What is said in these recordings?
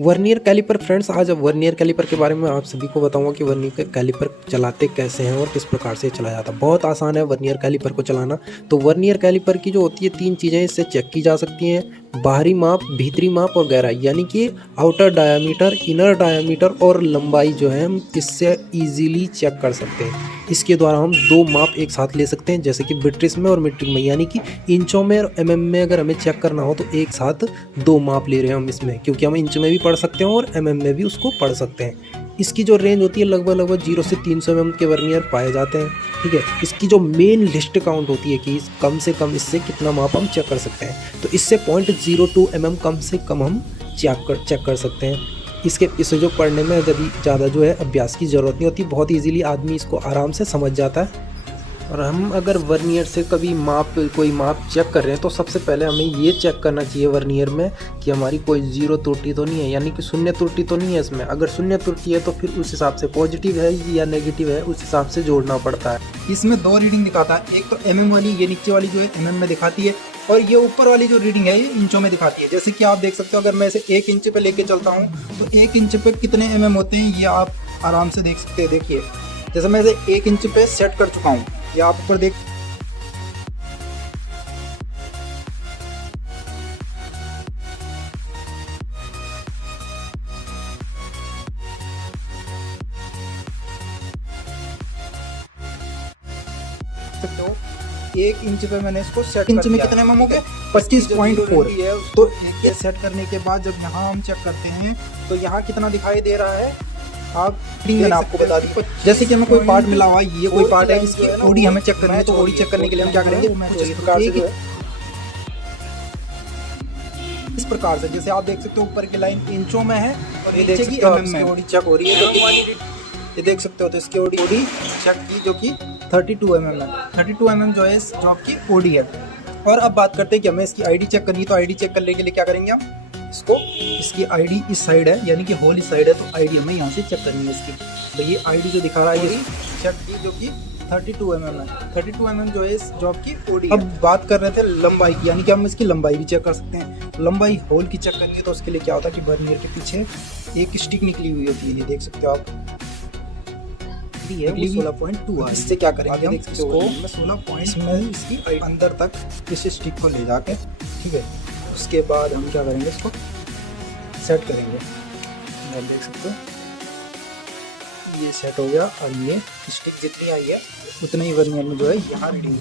Vernier caliper friends, आज अब vernier caliper के बारे में आप सभी को बताऊंगा कि वर्नियर कैलिपर चलाते कैसे हैं और किस प्रकार से चलाया जाता है। बहुत आसान है वर्नियर कैलिपर को चलाना। तो वर्नियर कैलिपर की जो होती है 3 चीज़ें इससे चेक की जा सकती हैं, बाहरी माप, भीतरी माप और गहराई, यानी कि आउटर डायामीटर, इनर डायामीटर और लंबाई जो है हम इससे ईजीली चेक कर सकते हैं। इसके द्वारा हम 2 माप एक साथ ले सकते हैं, जैसे कि ब्रिटिश में और मीट्रिक में, यानी कि इंचों में और एमएम में अगर हमें चेक करना हो तो एक साथ 2 माप ले रहे हैं हम इसमें, क्योंकि हम इंच में भी पढ़ सकते हैं और एमएम में भी उसको पढ़ सकते हैं। इसकी जो रेंज होती है लगभग 0 से 300 mm के वर्नियर पाए जाते हैं। ठीक है, इसकी जो मेन लिस्ट काउंट होती है कि कम से कम इससे कितना माप हम चेक कर सकते हैं, तो इससे 0.02 mm कम से कम हम चेक कर सकते हैं। इसे जो पढ़ने में ज़्यादा जो है अभ्यास की ज़रूरत नहीं होती, बहुत इजीली आदमी इसको आराम से समझ जाता है। और हम अगर वर्नियर से कभी कोई माप चेक कर रहे हैं तो सबसे पहले हमें ये चेक करना चाहिए वर्नियर में कि हमारी कोई 0 त्रुटि तो नहीं है, यानी कि शून्य त्रुटि तो नहीं है इसमें। अगर शून्य त्रुटि है तो फिर उस हिसाब से पॉजिटिव है या नेगेटिव है उस हिसाब से जोड़ना पड़ता है। इसमें 2 रीडिंग दिखाता है, एक तो mm वाली, ये नीचे वाली जो है mm में दिखाती है, और ये ऊपर वाली जो रीडिंग है ये इंचों में दिखाती है। जैसे कि आप देख सकते हो, अगर मैं इसे 1 इंच पे लेके चलता हूँ तो 1 इंच पे कितने mm होते हैं ये आप आराम से देख सकते हैं। देखिए, जैसे मैं इसे 1 इंच पे सेट कर चुका हूँ, ये आप ऊपर देख सकते हो। 1 इंच पे मैंने इसको सेट इंच में कितने mm हो गए 25.4 है। तो ये सेट करने के बाद जब यहाँ हम चेक करते हैं तो यहाँ कितना दिखाई दे रहा है, आप आपको बता दी। जैसे कि हमें कोई पार्ट मिला हुआ है, ये कोई पार्ट है, इसकी ओडी हमें चेक करनी है, तो ओडी चेक करने के लिए हम क्या करेंगे, इस प्रकार से जैसे आप देख सकते हो ऊपर की लाइन इंचों में है और ये नीचे की mm में ओडी चेक हो रही है। ये देख सकते हो, तो इसकी ओडी चेक की जो कि 32 mm है। 32 mm जो है इस जॉब की ओडी है। और अब बात करते हैं कि हमें इसकी आईडी चेक करनी है, तो आईडी चेक करने के लिए क्या करेंगे हम, इसकी आईडी इस साइड है, यानी कि होल इस साइड है, तो आईडी हमें यहाँ से चेक करनी है इसकी। तो ये आईडी जो दिखा रहा है ये चेक की जो कि 32 mm है। 32 mm जो है इस जॉब की ओडी। अब बात कर रहे थे लंबाई की, यानी कि हम इसकी लंबाई भी चेक कर सकते हैं। लंबाई होल की चेक करनी है तो उसके लिए क्या होता है कि वर्नियर के पीछे एक स्टिक निकली हुई होती है, ये देख सकते हो आप, 16.2। इससे क्या करेंगे हम इसको 16 पॉइंट में इसकी अंदर तक इस स्टिक को ले जाके, ठीक है, उसके बाद हम क्या करेंगे, इसको सेट करेंगे। आप देख सकते हो ये सेट हो गया, और ये स्टिक जितनी आई है उतने ही वर्नियर में जो है यहाँ रीडिंग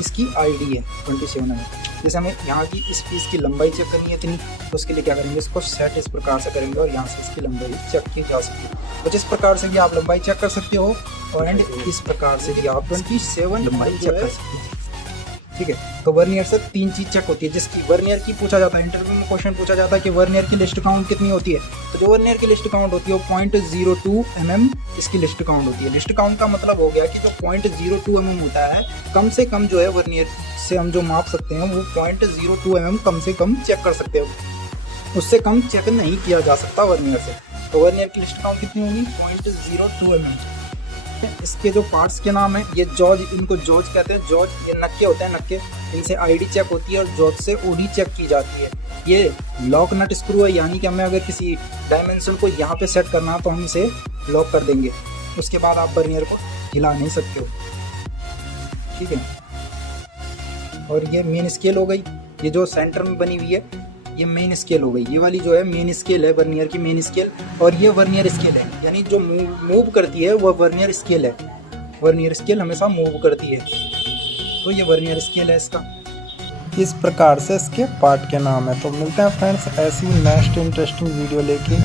इसकी आईडी है 27 mm। जैसे हमें यहाँ की इस पीस की लंबाई चेक करनी है इतनी, तो उसके लिए क्या करेंगे, इसको सेट इस प्रकार से करेंगे और यहाँ से इसकी लंबाई चेक की जा सकती है। तो जिस प्रकार से भी आप लंबाई चेक कर सकते हो, और एंड इस प्रकार से भी आप 27 लंबाई चेक कर सकते हो। ठीक है, तो वर्नियर से 3 चीज़ चेक होती है, जिसकी वर्नियर की पूछा जाता है, इंटरव्यू में क्वेश्चन पूछा जाता है कि वर्नियर की लिस्ट काउंट कितनी होती है। तो जो वर्नियर की लिस्ट काउंट होती है वो 0.02 mm इसकी लिस्ट काउंट होती है। लिस्ट काउंट का मतलब हो गया कि जो 0.02 mm होता है, कम से कम जो है वर्नियर से हम जो माप सकते हैं वो 0.02 mm कम से कम चेक कर सकते हो, उससे कम चेक नहीं किया जा सकता वर्नियर से। तो वर्नियर की लिस्ट काउंट कितनी होगी, 0.02 mm। इसके जो पार्ट्स के नाम है, ये जॉज, इनको जॉज कहते हैं। जॉज ये नक्के होते हैं, नक्के, इनसे आईडी चेक होती है और जॉज से ओडी चेक की जाती है। ये लॉक नट स्क्रू है, यानी कि हमें अगर किसी डायमेंशन को यहाँ पे सेट करना है तो हम इसे लॉक कर देंगे, उसके बाद आप वर्नियर को हिला नहीं सकते हो। ठीक है, और ये मेन स्केल हो गई, ये जो सेंटर में बनी हुई है ये मेन स्केल हो गई। ये वाली जो है मेन स्केल है, वर्नियर की मेन स्केल, और ये वर्नियर स्केल है, यानी जो मूव करती है वो वर्नियर स्केल है। वर्नियर स्केल हमेशा मूव करती है, तो ये वर्नियर स्केल है इसका। इस प्रकार से इसके पार्ट के नाम है। तो मिलते हैं फ्रेंड्स ऐसी नेक्स्ट इंटरेस्टिंग वीडियो लेके।